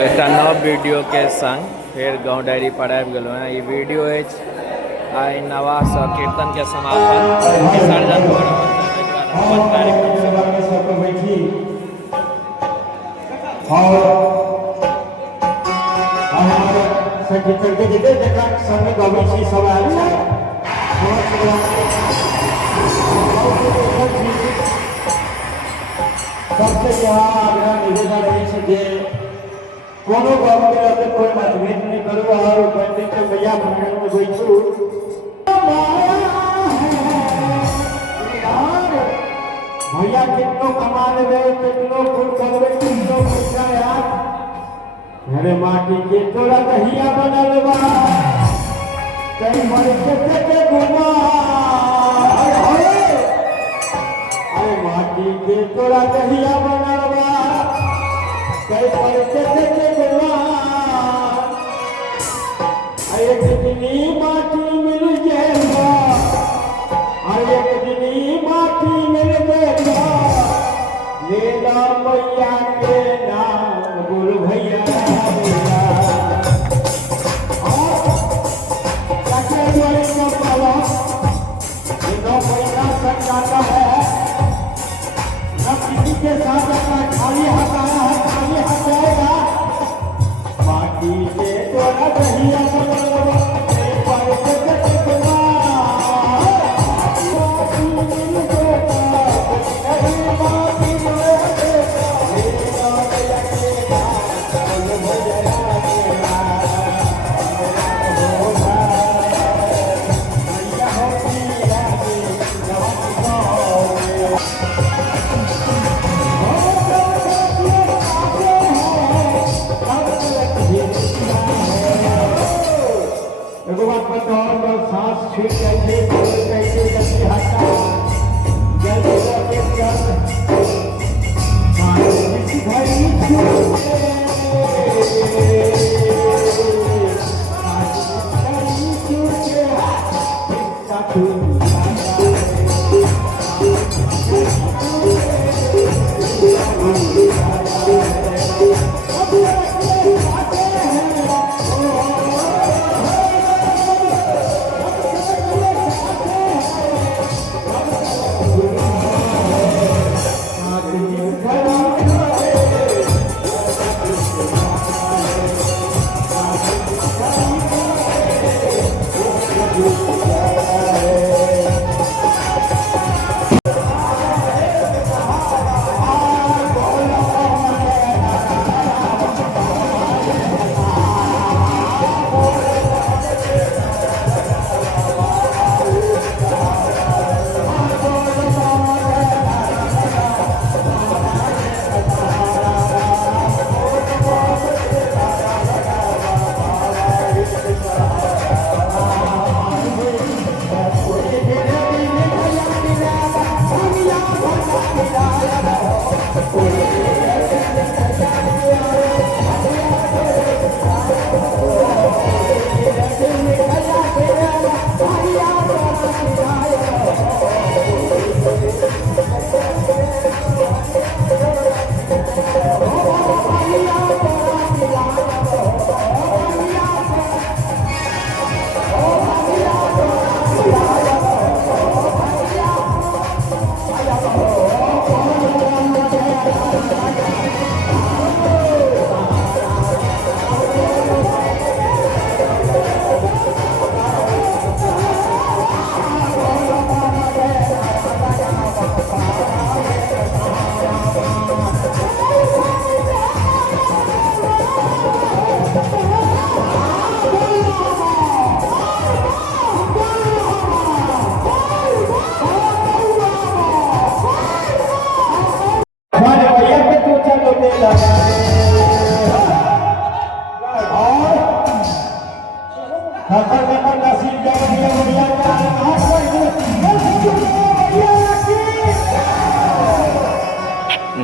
एक नव वीडियो के संग फिर गाँव डायरी पर आबि गेलहुँ हैं। ई वीडियो अछि आइ नवा सँ कीर्तन के समापन विसर्जन भऽ रहल छै। ताहि दुआरे अपन कार्यक्रम सबसे यहाँ आग्रह निवेदन है जे कोनो बात के लिए कोई मतभेद नहीं करो और पंडित के भैया मंडल में बैठू। भैया कितनो कमा ले कितनो फूल करवे कितनो पैसा यार अरे माटी के तोरा दहिया बनल बा कई मरके के गुमा अरे माटी के तोरा दहिया बनल बा कई मरके के गुमा एक दिनी माटी मिल जाएगा एक दिनी माटी मिल जाएगा लेला मैया के नाम गुरु भैया जाता है न किसी के साथ अपना खाली हाथ आया है खाली हाथ जाएगा माटी के तोरा दहिया सांस छूट कैसे कैसे जल्दी हटा जल्दी भाई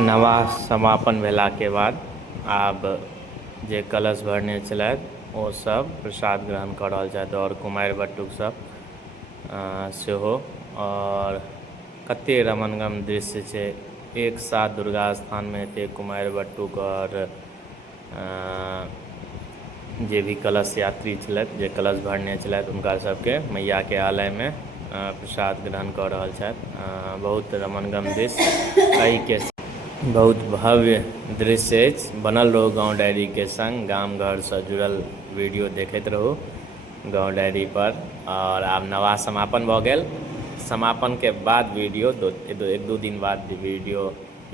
नवा समापन भेला के बाद आब जे कलश भरने छलथि ओ सब प्रसाद ग्रहण कऽ रहल छथि और कुमारि बटुक सब सेहो। और कते रमणगम दृश्य छै, एक साथ दुर्गा स्थान में एते कुमारि बटुक और जे भी कलश यात्री छलथि, जे कलश भरने छलथि, हुनका सबके मैया के आलय में प्रसाद ग्रहण कऽ रहल छथि। बहुत रमणगम दृश्य, एहिके बहुत भव्य दृश्य अछि। बनल रहू गाँव डायरी के संग, गाम घर से जुड़ल वीडियो देखैत रहू गाँव डायरी पर। और आब नवा समापन भऽ गेल। समापन के बाद वीडियो एक दो दिन बाद वीडियो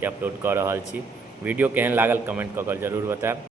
अपलोड कऽ रहल छी। वीडियो केहन लागल कमेंट कऽ कऽ जरूर बताएब।